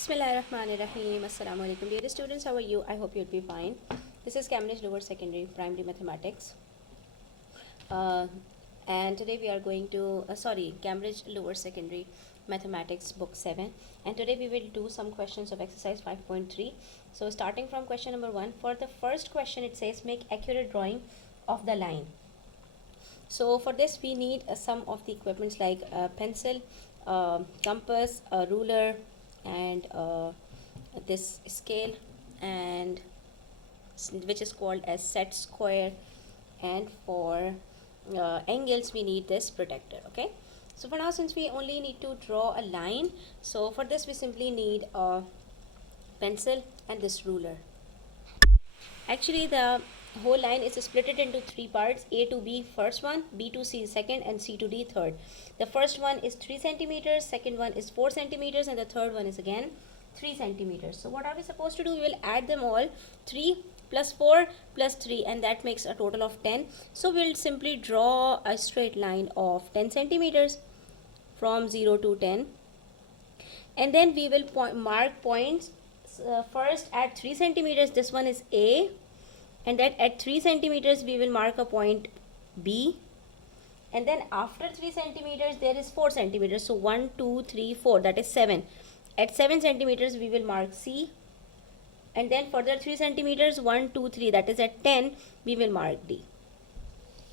Bismillahirrahmanirrahim. Assalamu alaikum. Dear students, how are you? I hope you'll be fine. This is Cambridge Lower Secondary Primary Mathematics. And today we are going to, Cambridge Lower Secondary Mathematics Book 7. And today we will do some questions of exercise 5.3. So starting from question number 1. For the first question, it says make accurate drawing of the line. So for this we need some of the equipments like a pencil, compass, a ruler, and this scale, and which is called as set square, and for angles we need this protractor. Okay, so for now, since we only need to draw a line, so for this we simply need a pencil and this ruler. Actually, the whole line is split into three parts: A to B first one, B to C second, and C to D third. The first one is 3 centimeters, second one is 4 centimeters, and the third one is again 3 centimeters. So what are we supposed to do? We will add them all: 3 plus 4 plus 3, and that makes a total of 10. So we'll simply draw a straight line of 10 centimeters from 0 to 10, and then we will mark points. First at 3 centimeters, this one is A, and then at 3 centimeters we will mark a point B, and then after 3 centimeters there is 4 centimeters, so 1 2 3 4, that is 7. At 7 centimeters we will mark C, and then further 3 centimeters, 1 2 3, that is at 10 we will mark D.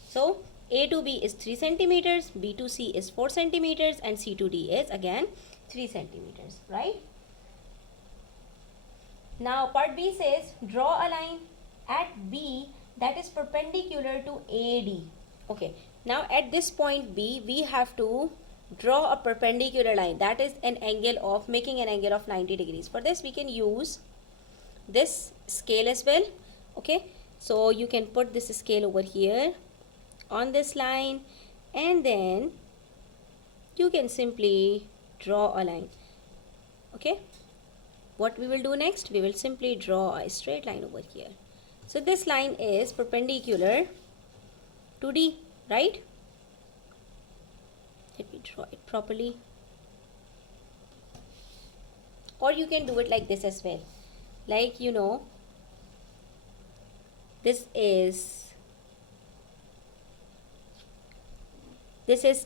So A to B is 3 centimeters, B to C is 4 centimeters, and C to D is again 3 centimeters, right? Now part B says draw a line at B that is perpendicular to AD. Okay, now at this point B we have to draw a perpendicular line, that is an angle of making an angle of 90 degrees. For this we can use this scale as well. Okay, so you can put this scale over here on this line, and then you can simply draw a line. Okay, what we will do next, we will simply draw a straight line over here. So this line is perpendicular to D, right? Let me draw it properly. Or you can do it like this as well. Like, you know, this is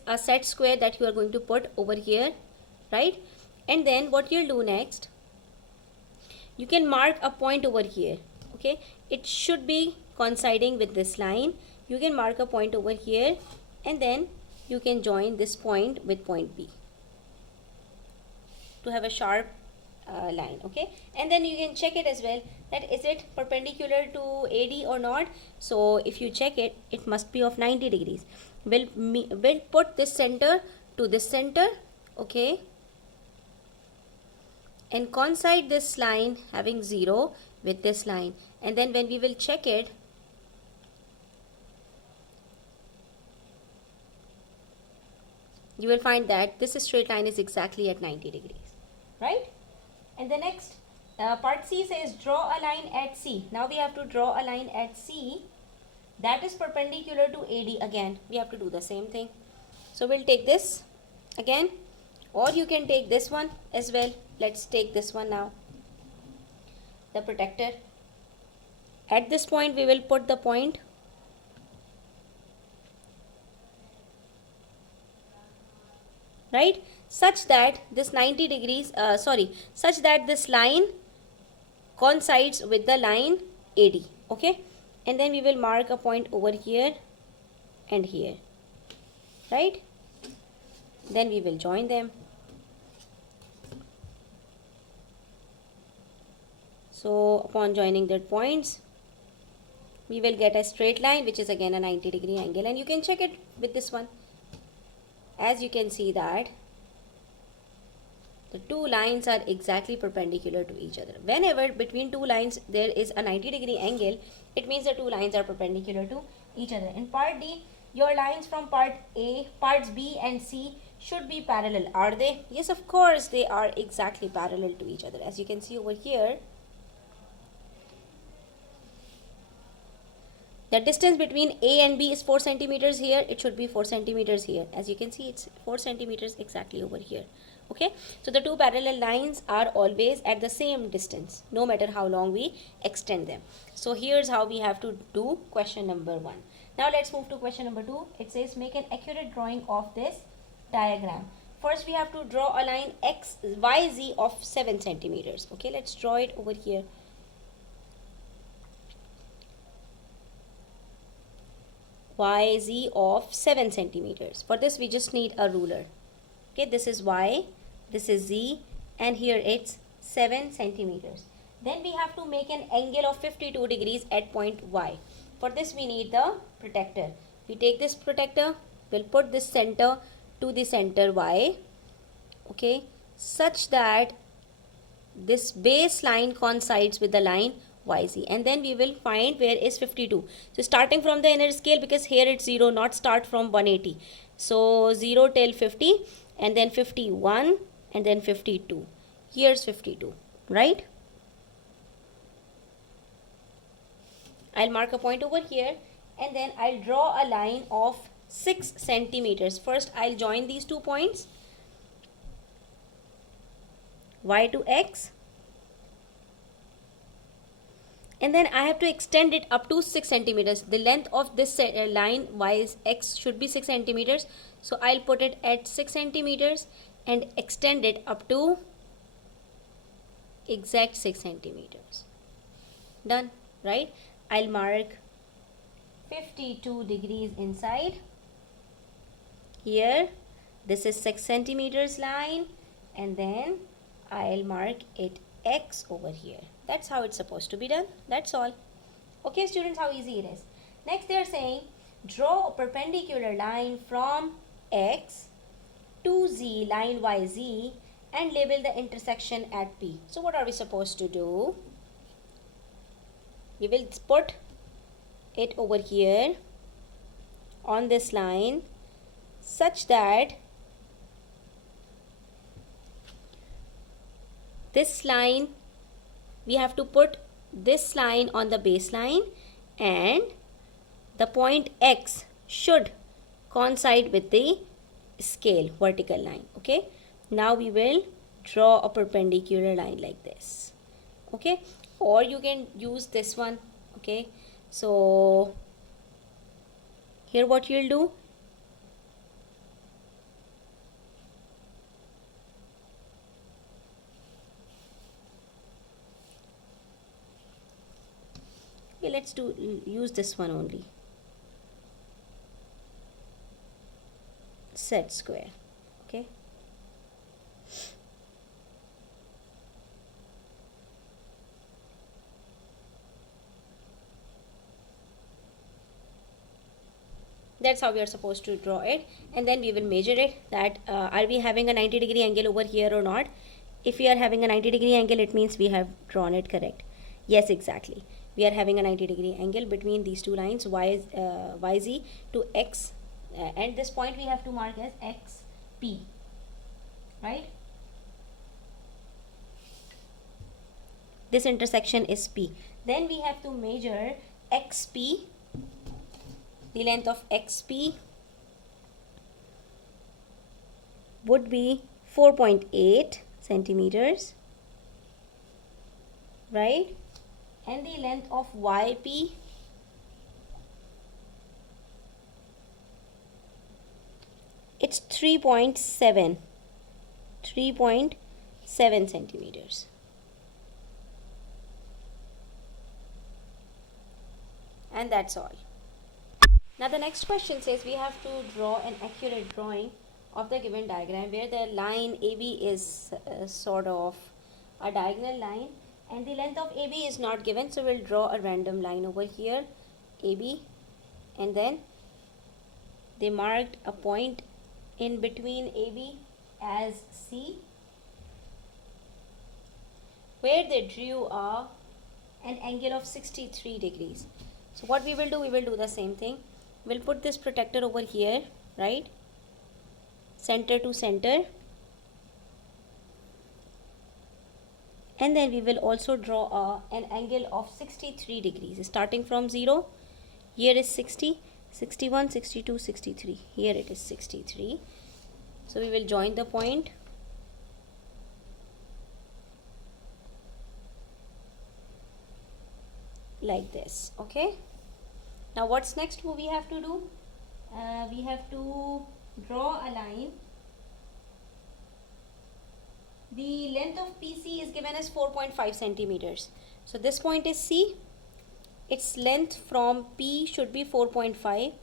a set square that you are going to put over here, right? And then what you'll do next, you can mark a point over here. Okay, it should be coinciding with this line. You can mark a point over here, and then you can join this point with point B to have a sharp line. Okay, and then you can check it as well, that is it perpendicular to AD or not. So if you check it, it must be of 90 degrees. We'll put this center to this center, okay, and coincide this line having 0 with this line, and then when we will check it, you will find that this straight line is exactly at 90 degrees, right? And the next part C says draw a line at C. Now we have to draw a line at C that is perpendicular to AD. Again we have to do the same thing. So we'll take this again, or you can take this one as well. Let's take this one now, the protractor. At this point we will put the point, right, such that this 90 degrees such that this line coincides with the line AD. Okay, and then we will mark a point over here and here, right? Then we will join them. So upon joining the points, we will get a straight line which is again a 90 degree angle, and you can check it with this one. As you can see that the two lines are exactly perpendicular to each other. Whenever between two lines there is a 90 degree angle, it means the two lines are perpendicular to each other. In part D, your lines from part A, parts B and C should be parallel. Are they? Yes, of course they are exactly parallel to each other. As you can see over here, the distance between A and B is 4 centimeters here. It should be 4 centimeters here. As you can see, it's 4 centimeters exactly over here. Okay, so the two parallel lines are always at the same distance no matter how long we extend them. So here's how we have to do question number 1. Now let's move to question number 2. It says make an accurate drawing of this diagram. First we have to draw a line XYZ of 7 centimeters. Okay, let's draw it over here. YZ of 7 centimeters. For this we just need a ruler. Okay, this is Y, this is Z, and here it's 7 centimeters. Then we have to make an angle of 52 degrees at point Y. For this we need the protractor. We take this protractor, we'll put this center to the center Y, okay, such that this baseline coincides with the line YZ, and then we will find where is 52. So starting from the inner scale, because here it's 0, not start from 180. So 0 till 50, and then 51, and then 52. Here's 52, right? I'll mark a point over here, and then I'll draw a line of 6 centimeters. First I'll join these 2 points, Y to X, and then I have to extend it up to 6 centimeters. The length of this line Y is X should be 6 centimeters. So I'll put it at 6 centimeters and extend it up to exact 6 centimeters. Done, right? I'll mark 52 degrees inside. Here, this is 6 centimeters line, and then I'll mark it X over here. That's how it's supposed to be done. That's all. Okay, students, how easy it is. Next, they are saying draw a perpendicular line from X to Z, line YZ, and label the intersection at P. So what are we supposed to do? We will put it over here on this line such that this line, we have to put this line on the baseline, and the point X should coincide with the scale, vertical line. Okay, now we will draw a perpendicular line like this. Okay, or you can use this one. Okay, so here what you'll do, okay, let's use this one only, set square. Okay, that's how we are supposed to draw it, and then we will measure it that are we having a 90-degree angle over here or not. If we are having a 90-degree angle, it means we have drawn it correct. Yes, exactly, we are having a 90-degree angle between these two lines, YZ to X, and this point we have to mark as XP, right? This intersection is P. Then we have to measure XP. The length of XP would be 4.8 centimeters, right? And the length of YP it's 3.7 centimeters. And that's all. Now the next question says we have to draw an accurate drawing of the given diagram where the line AB is sort of a diagonal line, and the length of AB is not given, so we'll draw a random line over here, AB, and then they marked a point in between AB as C, where they drew an angle of 63 degrees. So what we will do the same thing. We'll put this protractor over here, right, center to center, and then we will also draw an angle of 63 degrees starting from 0. Here is 60, 61, 62, 63. Here it is 63. So we will join the point like this. Okay, now what's next we have to do? We have to draw a line. The length of PC is given as 4.5 centimeters. So this point is C. Its length from P should be 4.5.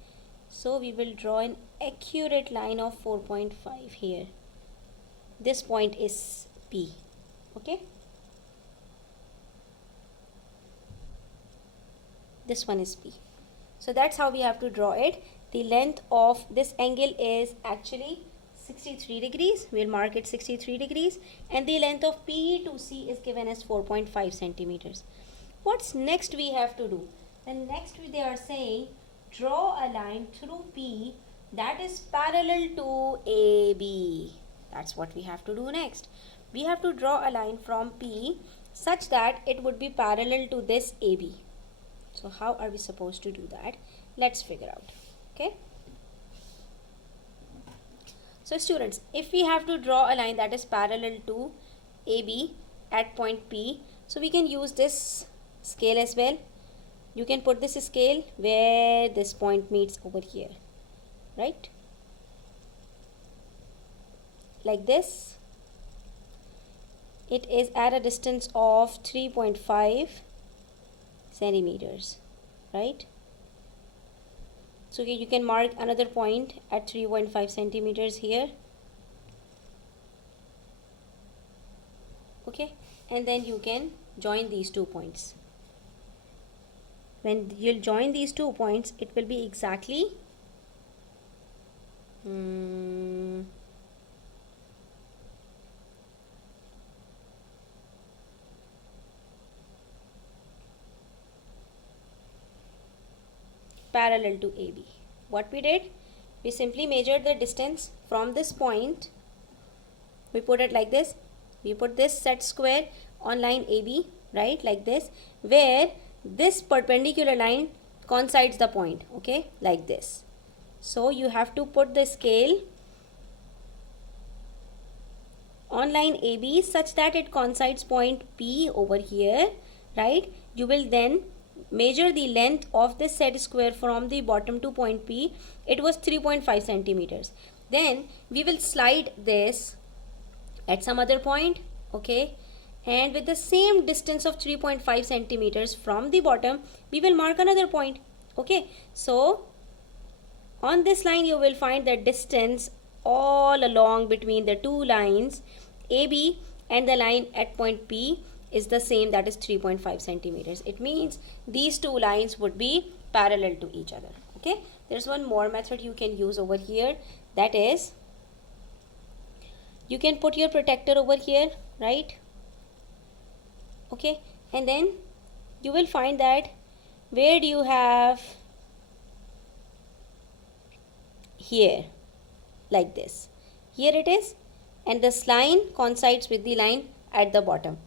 So we will draw an accurate line of 4.5 here. This point is P. Okay. This one is P. So that's how we have to draw it. The length of this angle is actually 63 degrees. We'll mark it 63 degrees. And the length of P to C is given as 4.5 centimeters. What's next we have to do? Then next they are saying draw a line through P that is parallel to AB. That's what we have to do next. We have to draw a line from P such that it would be parallel to this AB. So how are we supposed to do that? Let's figure out. Okay. So students, if we have to draw a line that is parallel to AB at point P, so we can use this scale as well. You can put this scale where this point meets over here, right? Like this. It is at a distance of 3.5 centimeters, right? So you can mark another point at 3.5 centimeters here. Okay, and then you can join these 2 points. When you'll join these 2 points, it will be exactly parallel to AB. What we did, we simply measured the distance from this point. We put it like this. We put this set square on line AB, right, like this, where this perpendicular line coincides the point, okay, like this. So you have to put the scale on line AB such that it coincides point P over here, right? You will then measure the length of this set square from the bottom to point P. It was 3.5 centimeters. Then we will slide this at some other point, okay, and with the same distance of 3.5 centimeters from the bottom, we will mark another point. Okay, so on this line you will find the distance all along between the two lines AB and the line at point P is the same, that is 3.5 centimeters. It means these two lines would be parallel to each other. Okay, there's one more method you can use over here, that is you can put your protractor over here, right? Okay, and then you will find that where do you have here, like this, here it is, and this line coincides with the line at the bottom.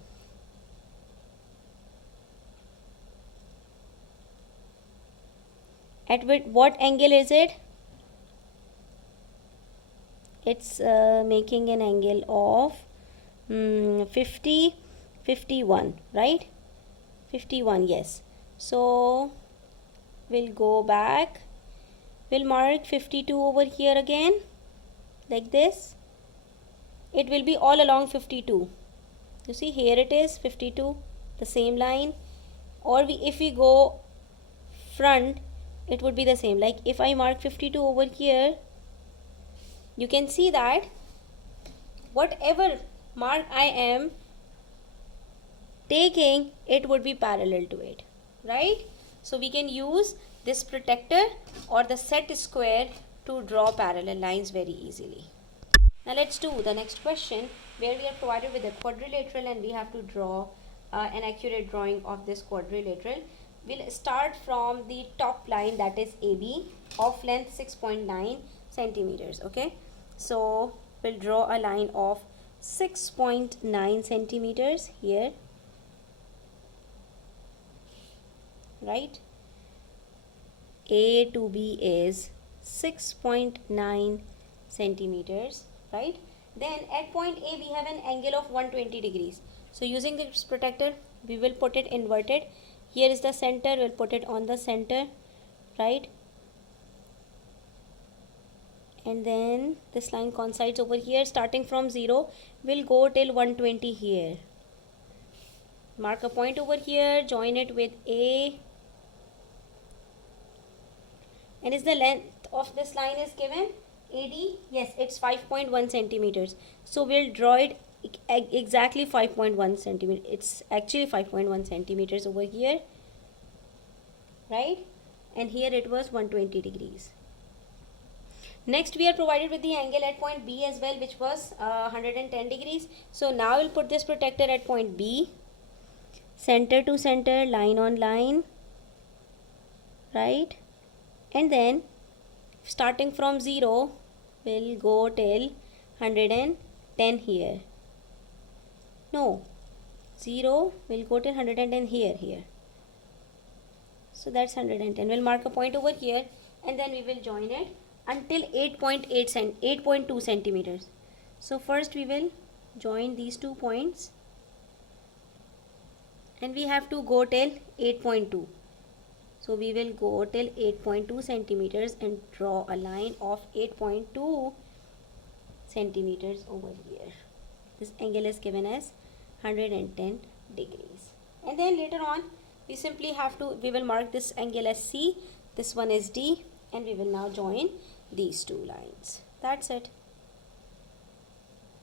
At what angle is it? It's making an angle of 51, right? 51, yes. So we'll go back, we'll mark 52 over here again, like this. It will be all along 52. You see, here it is 52, the same line. Or if we go front, it would be the same. Like if I mark 52 over here, you can see that whatever mark I am taking, it would be parallel to it, right? So we can use this protractor or the set square to draw parallel lines very easily. Now let's do the next question, where we are provided with a quadrilateral and we have to draw an accurate drawing of this quadrilateral. We'll start from the top line, that is AB, of length 6.9 centimeters. Okay, so we'll draw a line of 6.9 centimeters here, right? A to B is 6.9 centimeters, right? Then at point A we have an angle of 120 degrees. So using this protractor, we will put it inverted Here is the center, we'll put it on the center, right? And then this line coincides over here. Starting from 0, we'll go till 120 here. Mark a point over here, join it with A. And is the length of this line is given? AD? Yes, it's 5.1 centimeters. So we'll draw it exactly 5.1 centimeters. It's actually 5.1 centimeters over here, right? And here it was 120 degrees. Next, we are provided with the angle at point B as well, which was 110 degrees. So now we'll put this protractor at point B. Center to center, line on line, right? And then starting from 0, we'll go till 110 here. No, 0 will go till 110 here. So that's 110. We'll mark a point over here and then we will join it until 8.2 centimeters. So first we will join these 2 points and we have to go till 8.2. So we will go till 8.2 centimeters and draw a line of 8.2 centimeters over here. This angle is given as 110 degrees. And then later on we simply have to, we will mark this angle as C, this one is D, and we will now join these 2 lines. That's it.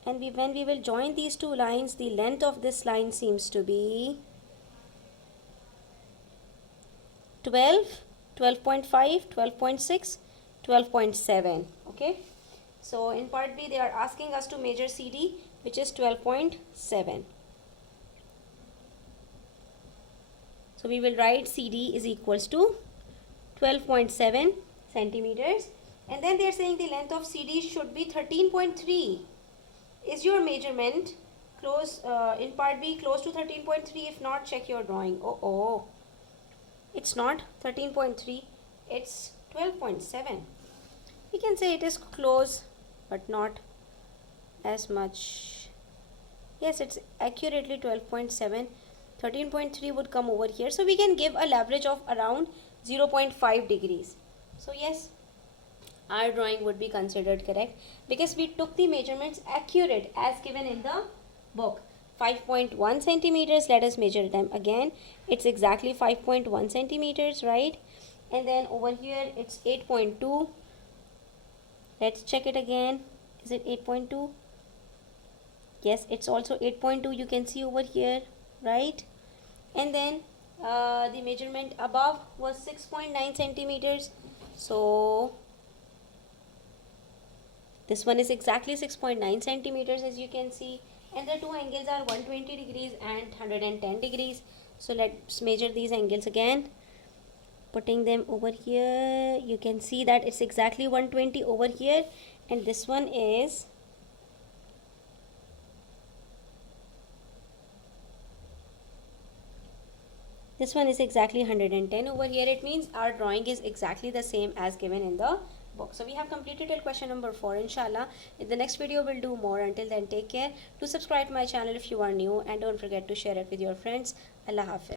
And when we will join these 2 lines, the length of this line seems to be 12, 12.5, 12.6, 12.7. Okay. So in part B, they are asking us to measure CD, which is 12.7. So we will write CD is equals to 12.7 centimeters. And then they are saying the length of CD should be 13.3. Is your measurement close in part B close to 13.3? If not, check your drawing. Oh, it's not 13.3, it's 12.7. We can say it is close but not as much. Yes, it's accurately 12.7. 13.3 would come over here. So we can give a leverage of around 0.5 degrees. So yes, our drawing would be considered correct because we took the measurements accurate as given in the book. 5.1 centimeters, let us measure them again. It's exactly 5.1 centimeters, right? And then over here it's 8.2. Let's check it again. Is it 8.2? Yes, it's also 8.2. You can see over here, right? And then the measurement above was 6.9 centimeters. So this one is exactly 6.9 centimeters as you can see. And the 2 angles are 120 degrees and 110 degrees. So let's measure these angles again. Putting them over here, you can see that it's exactly 120 over here. And this one is exactly 110 over here. It means our drawing is exactly the same as given in the book. So we have completed till question number 4. Inshallah, in the next video we'll do more. Until then, take care. Do subscribe to my channel if you are new and don't forget to share it with your friends. Allah Hafiz.